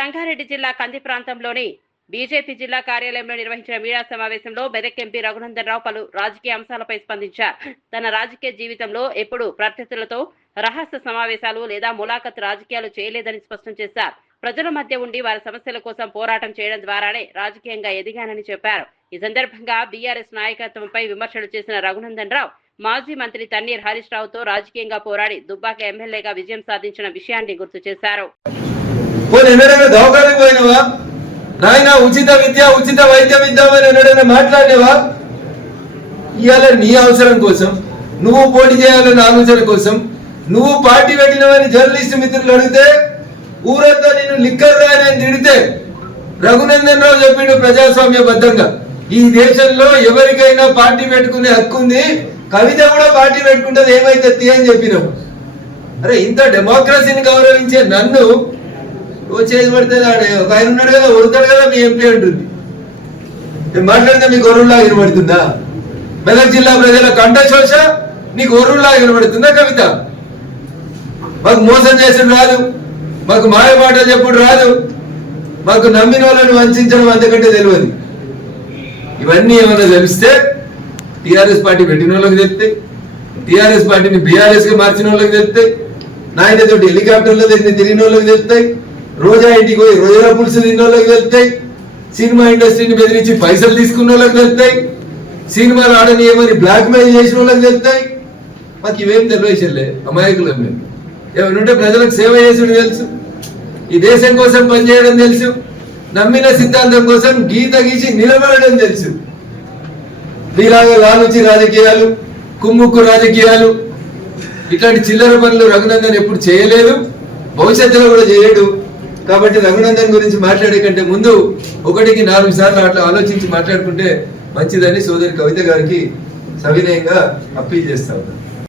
సంగారెడ్డి జిల్లా కంది ప్రాంతంలోని బీజేపీ జిల్లా కార్యాలయంలో నిర్వహించిన మీడియా సమావేశంలో మెదక్ ఎంపీ రఘునందన్ రావు పలు రాజకీయ అంశాలపై స్పందించారు. తన రాజకీయ జీవితంలో ఎప్పుడు ప్రత్యర్థులతో రహస్య సమావేశాలు లేదా ములాఖత్ రాజకీయాలు చేయలేదని స్పష్టం చేశారు. ప్రజల మధ్య ఉండి వారి సమస్యల కోసం పోరాటం చేయడం ద్వారానే రాజకీయంగా ఎదిగానని చెప్పారు. ఈ సందర్భంగా బీఆర్ఎస్ నాయకత్వంపై విమర్శలు చేసిన రఘునందన్ రావు మాజీ మంత్రి తన్నీర్ హరీష్ రావుతో రాజకీయంగా పోరాడి దుబ్బాక ఎమ్మెల్యేగా విజయం సాధించిన విషయాన్ని గుర్తు చేశారు. ఉచిత విద్య ఉచిత వైద్యం ఇద్దామని ఎన్నడైనా మాట్లాడేవా? ఇవాళ నీ అవసరం కోసం, నువ్వు పోటీ చేయాలన్న ఆలోచన కోసం నువ్వు పార్టీ పెట్టినవని జర్నలిస్ట్ మిత్రులు అడిగితే ఊరంతా నేను లిక్కర్ రాయని తిడితే రఘునందన్ రావు చెప్పిండు ప్రజాస్వామ్యబద్ధంగా ఈ దేశంలో ఎవరికైనా పార్టీ పెట్టుకునే హక్కు ఉంది, కవిత కూడా పార్టీ పెట్టుకుంటుంది, ఏమైతే అని చెప్పినావు. అరే ఇంత డెమోక్రసీని గౌరవించే నన్ను చేసి పడితే ఒక ఆయన ఉన్నాడు కదా, వదుతాడు కదా మీ ఎంపీ అంటుంది. మాట్లాడితే మీకు ఒరువులాగా వినబడుతుందా? మెదక్ జిల్లా ప్రజల కంఠశోష నీకు ఒరువులాగా వినబడుతుందా? కవిత మాకు మోసం చేసడం రాదు, మాకు మాయ మాటలు చెప్పుడు రాదు, మాకు నమ్మిన వాళ్ళని వంచడం అంతకంటే తెలియదు. ఇవన్నీ ఏమైనా తెలిస్తే టీఆర్ఎస్ పార్టీ పెట్టిన వాళ్ళకి తెలుస్తాయి, టీఆర్ఎస్ పార్టీని బీఆర్ఎస్ గా మార్చిన వాళ్ళకి తెలుస్తాయి, నాయనతో హెలికాప్టర్లో తిరిగిన వాళ్ళకి తెలుస్తాయి, రోజా ఇంటికి పోయి రోజా పులుసు తిన్న వాళ్ళకి తెలుస్తాయి, సినిమా ఇండస్ట్రీని బెదిరించి పైసలు తీసుకున్న వాళ్ళకి తెలుస్తాయి, సినిమాలు ఆడనీయమని బ్లాక్ మెయిల్ చేసిన వాళ్ళకి తెలుస్తాయి. మాకు ఇవేం తెలియలే, అమాయకులు మేము. ఏమనుంటే ప్రజలకు సేవ చేసుడు తెలుసు, ఈ దేశం కోసం పనిచేయడం తెలుసు, నమ్మిన సిద్ధాంతం కోసం గీత గీసి నిలబడడం తెలుసు. మీలాగా లాలుచి రాజకీయాలు, కుమ్ముక్కు రాజకీయాలు, ఇట్లాంటి చిల్లర పనులు రఘునందన్ ఎప్పుడు చేయలేదు, భవిష్యత్తులో కూడా చేయడు. కాబట్టి రఘునందన్ గురించి మాట్లాడే కంటే ముందు 1కి 4 సార్లు అట్లా ఆలోచించి మాట్లాడుకుంటే మంచిదని సోదరి కవిత గారికి సవినయంగా అప్పీల్ చేస్తా ఉన్నాను.